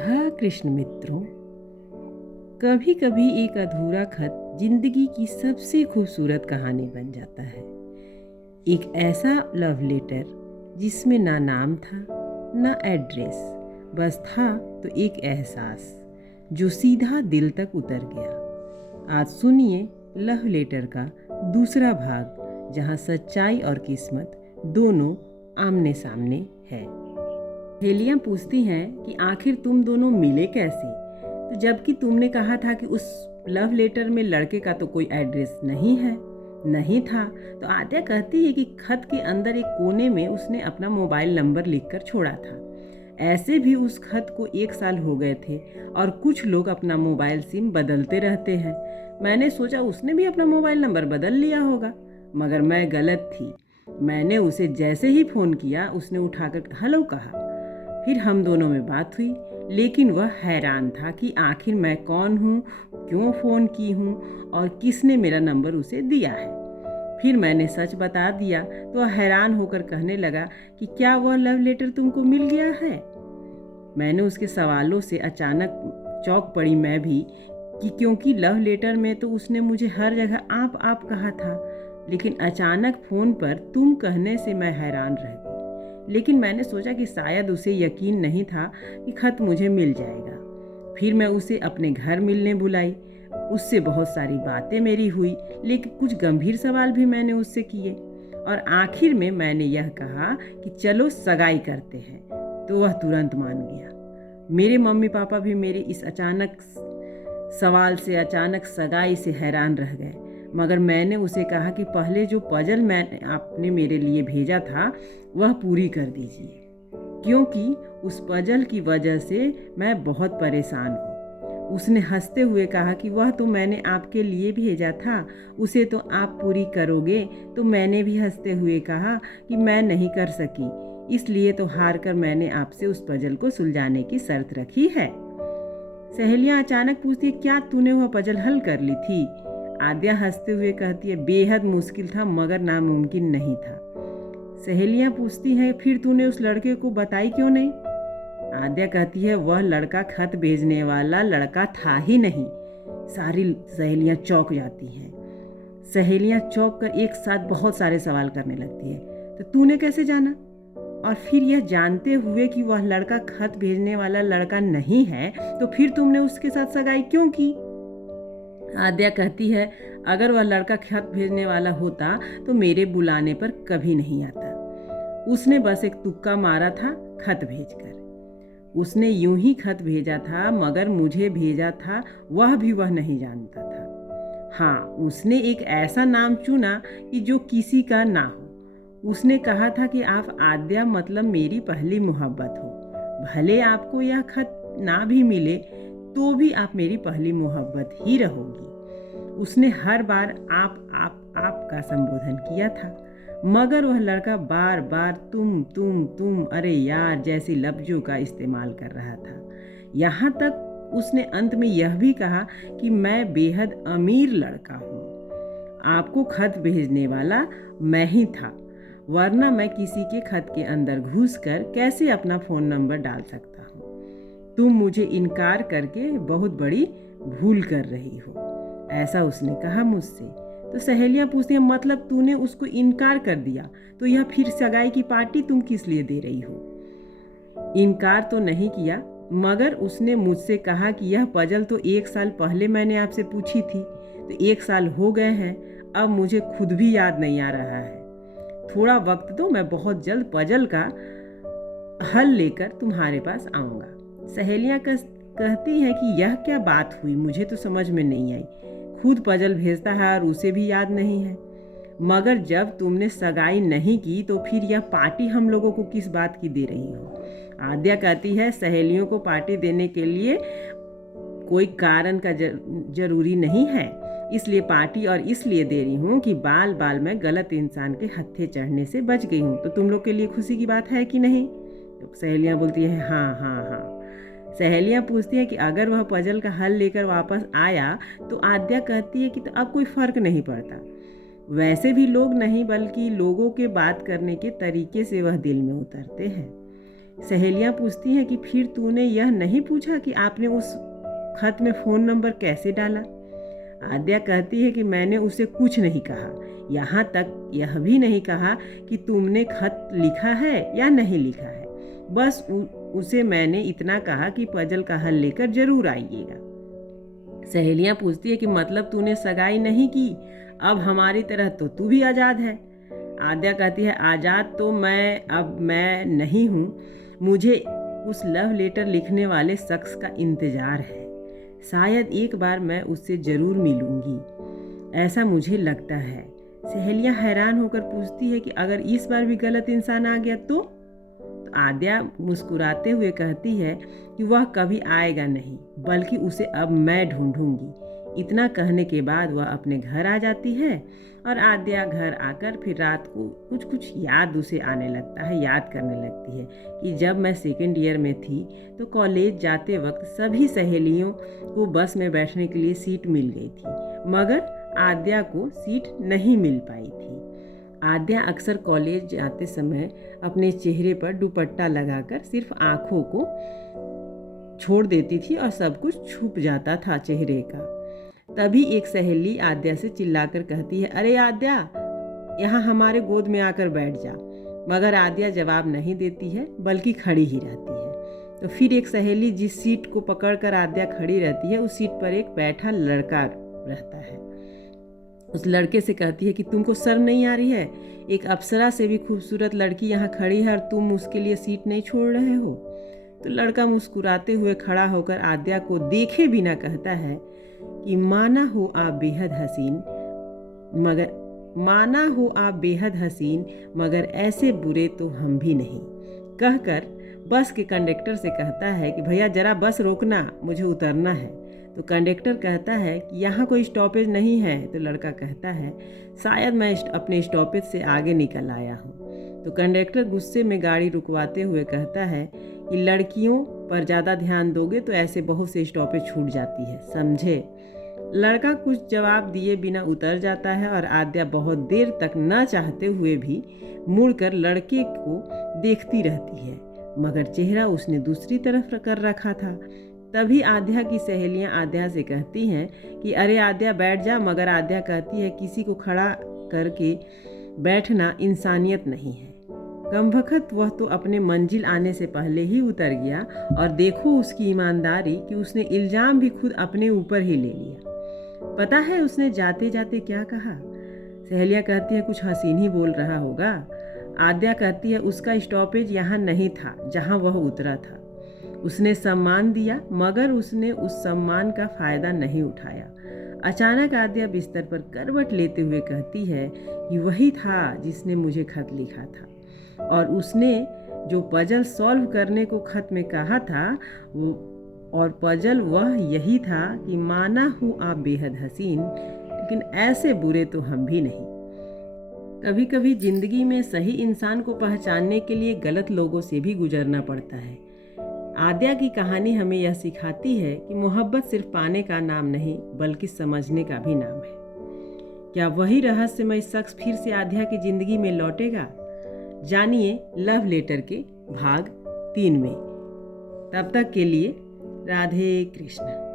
राधा कृष्ण मित्रों, कभी कभी एक अधूरा खत जिंदगी की सबसे खूबसूरत कहानी बन जाता है। एक ऐसा लव लेटर जिसमें ना नाम था ना एड्रेस, बस था तो एक एहसास जो सीधा दिल तक उतर गया। आज सुनिए लव लेटर का दूसरा भाग, जहां सच्चाई और किस्मत दोनों आमने सामने है। सहेलियां पूछती हैं कि आखिर तुम दोनों मिले कैसे, तो जबकि तुमने कहा था कि उस लव लेटर में लड़के का तो कोई एड्रेस नहीं था। तो आद्या कहती है कि खत के अंदर एक कोने में उसने अपना मोबाइल नंबर लिखकर छोड़ा था। ऐसे भी उस खत को 1 साल हो गए थे और कुछ लोग अपना मोबाइल सिम बदलते रहते हैं। मैंने सोचा उसने भी अपना मोबाइल नंबर बदल लिया होगा, मगर मैं गलत थी। मैंने उसे जैसे ही फ़ोन किया उसने उठाकर हेलो कहा। फिर हम दोनों में बात हुई, लेकिन वह हैरान था कि आखिर मैं कौन हूँ, क्यों फ़ोन की हूँ और किसने मेरा नंबर उसे दिया है। फिर मैंने सच बता दिया तो वह हैरान होकर कहने लगा कि क्या वह लव लेटर तुमको मिल गया है। मैंने उसके सवालों से अचानक चौंक पड़ी मैं भी, कि क्योंकि लव लेटर में तो उसने मुझे हर जगह आप कहा था, लेकिन अचानक फ़ोन पर तुम कहने से मैं हैरान रह गई। लेकिन मैंने सोचा कि शायद उसे यकीन नहीं था कि खत मुझे मिल जाएगा। फिर मैं उसे अपने घर मिलने बुलाई। उससे बहुत सारी बातें मेरी हुई, लेकिन कुछ गंभीर सवाल भी मैंने उससे किए और आखिर में मैंने यह कहा कि चलो सगाई करते हैं, तो वह तुरंत मान गया। मेरे मम्मी पापा भी मेरे इस अचानक सवाल से, अचानक सगाई से हैरान रह गए, मगर मैंने उसे कहा कि पहले जो पजल आपने मेरे लिए भेजा था वह पूरी कर दीजिए, क्योंकि उस पजल की वजह से मैं बहुत परेशान हूँ। उसने हंसते हुए कहा कि वह तो मैंने आपके लिए भेजा था, उसे तो आप पूरी करोगे। तो मैंने भी हंसते हुए कहा कि मैं नहीं कर सकी, इसलिए तो हार कर मैंने आपसे उस पजल को सुलझाने की शर्त रखी है। सहेलियां अचानक पूछती, क्या तूने वह पजल हल कर ली थी? आद्या हंसते हुए कहती है, बेहद मुश्किल था मगर नामुमकिन नहीं था। सहेलियां पूछती हैं, फिर तूने उस लड़के को बताई क्यों नहीं? आद्या कहती है, वह लड़का खत भेजने वाला लड़का था ही नहीं। सारी सहेलियां चौंक जाती हैं। सहेलियां चौंक कर एक साथ बहुत सारे सवाल करने लगती है, तो तूने कैसे जाना? और फिर यह जानते हुए कि वह लड़का खत भेजने वाला लड़का नहीं है, तो फिर तुमने उसके साथ सगाई क्यों की? आद्या कहती है, अगर वह लड़का खत भेजने वाला होता तो मेरे बुलाने पर कभी नहीं आता। उसने बस एक तुक्का मारा था खत भेजकर। उसने यूं ही खत भेजा था, मगर मुझे भेजा था वह नहीं जानता था। हाँ, उसने एक ऐसा नाम चुना कि जो किसी का ना हो। उसने कहा था कि आप आद्या मतलब मेरी पहली मोहब्बत हो, भले आपको यह खत ना भी मिले तो भी आप मेरी पहली मोहब्बत ही रहोगी। उसने हर बार आप का संबोधन किया था, मगर वह लड़का बार बार तुम अरे यार जैसी लफ्जों का इस्तेमाल कर रहा था। यहाँ तक उसने अंत में यह भी कहा कि मैं बेहद अमीर लड़का हूँ, आपको खत भेजने वाला मैं ही था, वरना मैं किसी के खत के अंदर घुसकर कैसे अपना फ़ोन नंबर डाल सकता हूँ। तुम मुझे इनकार करके बहुत बड़ी भूल कर रही हो, ऐसा उसने कहा मुझसे। तो सहेलियां पूछती हैं, मतलब तूने उसको इनकार कर दिया, तो यह फिर सगाई की पार्टी तुम किस लिए दे रही हो? इनकार तो नहीं किया, मगर उसने मुझसे कहा कि यह पजल तो 1 साल पहले मैंने आपसे पूछी थी, तो 1 साल हो गए हैं, अब मुझे खुद भी याद नहीं आ रहा है। थोड़ा वक्त दो, मैं बहुत जल्द पजल का हल लेकर तुम्हारे पास आऊँगा। सहेलियां कहती हैं कि यह क्या बात हुई, मुझे तो समझ में नहीं आई। खुद पजल भेजता है और उसे भी याद नहीं है, मगर जब तुमने सगाई नहीं की तो फिर यह पार्टी हम लोगों को किस बात की दे रही हो? आद्या कहती है, सहेलियों को पार्टी देने के लिए कोई कारण का जरूरी नहीं है, इसलिए पार्टी और इसलिए दे रही हूँ कि बाल बाल मैं गलत इंसान के हत्थे चढ़ने से बच गई हूँ। तो तुम लोग के लिए खुशी की बात है कि नहीं? तो सहेलियाँ बोलती है, हाँ हाँ हाँ। सहेलियाँ पूछती हैं कि अगर वह पजल का हल लेकर वापस आया, तो आद्या कहती है कि तो अब कोई फ़र्क नहीं पड़ता। वैसे भी लोग नहीं, बल्कि लोगों के बात करने के तरीके से वह दिल में उतरते हैं। सहेलियां पूछती हैं कि फिर तूने यह नहीं पूछा कि आपने उस खत में फ़ोन नंबर कैसे डाला। आद्या कहती है कि मैंने उसे कुछ नहीं कहा, यहाँ तक यह भी नहीं कहा कि तुमने खत लिखा है या नहीं लिखा है। बस उसे मैंने इतना कहा कि पजल का हल लेकर जरूर आइएगा। सहेलियां पूछती है कि मतलब तूने सगाई नहीं की, अब हमारी तरह तो तू भी आज़ाद है। आद्या कहती है आज़ाद तो मैं नहीं हूँ, मुझे उस लव लेटर लिखने वाले शख्स का इंतज़ार है। शायद एक बार मैं उससे ज़रूर मिलूँगी, ऐसा मुझे लगता है। सहेलियां हैरान होकर पूछती है कि अगर इस बार भी गलत इंसान आ गया तो आद्या मुस्कुराते हुए कहती है कि वह कभी आएगा नहीं, बल्कि उसे अब मैं ढूंढूंगी। इतना कहने के बाद वह अपने घर आ जाती है और आद्या घर आकर फिर रात को कुछ कुछ याद उसे आने लगता है, याद करने लगती है कि जब मैं सेकेंड ईयर में थी तो कॉलेज जाते वक्त सभी सहेलियों को बस में बैठने के लिए सीट मिल गई थी, मगर आद्या को सीट नहीं मिल पाई थी। आद्या अक्सर कॉलेज जाते समय अपने चेहरे पर दुपट्टा लगाकर सिर्फ आँखों को छोड़ देती थी और सब कुछ छुप जाता था चेहरे का। तभी एक सहेली आद्या से चिल्लाकर कहती है, अरे आद्या, यहाँ हमारे गोद में आकर बैठ जा। मगर आद्या जवाब नहीं देती है, बल्कि खड़ी ही रहती है। तो फिर एक सहेली जिस सीट को पकड़कर आद्या खड़ी रहती है, उस सीट पर एक बैठा लड़का रहता है। उस लड़के से कहती है कि तुमको शर्म नहीं आ रही है? एक अप्सरा से भी खूबसूरत लड़की यहाँ खड़ी है और तुम उसके लिए सीट नहीं छोड़ रहे हो। तो लड़का मुस्कुराते हुए खड़ा होकर आद्या को देखे बिना कहता है कि माना हो आप बेहद हसीन मगर ऐसे बुरे तो हम भी नहीं। कहकर बस के कंडक्टर से कहता है कि भैया जरा बस रोकना, मुझे उतरना है। तो कंडक्टर कहता है कि यहाँ कोई स्टॉपेज नहीं है। तो लड़का कहता है शायद मैं अपने स्टॉपेज से आगे निकल आया हूँ। तो कंडक्टर गुस्से में गाड़ी रुकवाते हुए कहता है कि लड़कियों पर ज़्यादा ध्यान दोगे तो ऐसे बहुत से स्टॉपेज छूट जाती है, समझे। लड़का कुछ जवाब दिए बिना उतर जाता है और आद्या बहुत देर तक न चाहते हुए भी मुड़कर लड़के को देखती रहती है, मगर चेहरा उसने दूसरी तरफ कर रखा था। तभी आद्या की सहेलियां आद्या से कहती हैं कि अरे आद्या बैठ जा, मगर आद्या कहती है किसी को खड़ा करके बैठना इंसानियत नहीं है। कमबख्त वह तो अपने मंजिल आने से पहले ही उतर गया और देखो उसकी ईमानदारी कि उसने इल्ज़ाम भी खुद अपने ऊपर ही ले लिया। पता है उसने जाते जाते क्या कहा? सहेलियां कहती है कुछ हसीन ही बोल रहा होगा। आद्या कहती है उसका स्टॉपेज यहाँ नहीं था जहाँ वह उतरा था। उसने सम्मान दिया, मगर उसने उस सम्मान का फ़ायदा नहीं उठाया। अचानक आद्या बिस्तर पर करवट लेते हुए कहती है कि वही था जिसने मुझे खत लिखा था, और उसने जो पजल सॉल्व करने को खत में कहा था और पजल वह यही था कि माना हूँ आप बेहद हसीन, लेकिन ऐसे बुरे तो हम भी नहीं। कभी कभी ज़िंदगी में सही इंसान को पहचानने के लिए गलत लोगों से भी गुजरना पड़ता है। आद्या की कहानी हमें यह सिखाती है कि मोहब्बत सिर्फ पाने का नाम नहीं, बल्कि समझने का भी नाम है। क्या वही रहस्यमय शख्स फिर से आद्या की ज़िंदगी में लौटेगा? जानिए लव लेटर के भाग 3 में। तब तक के लिए राधे कृष्ण।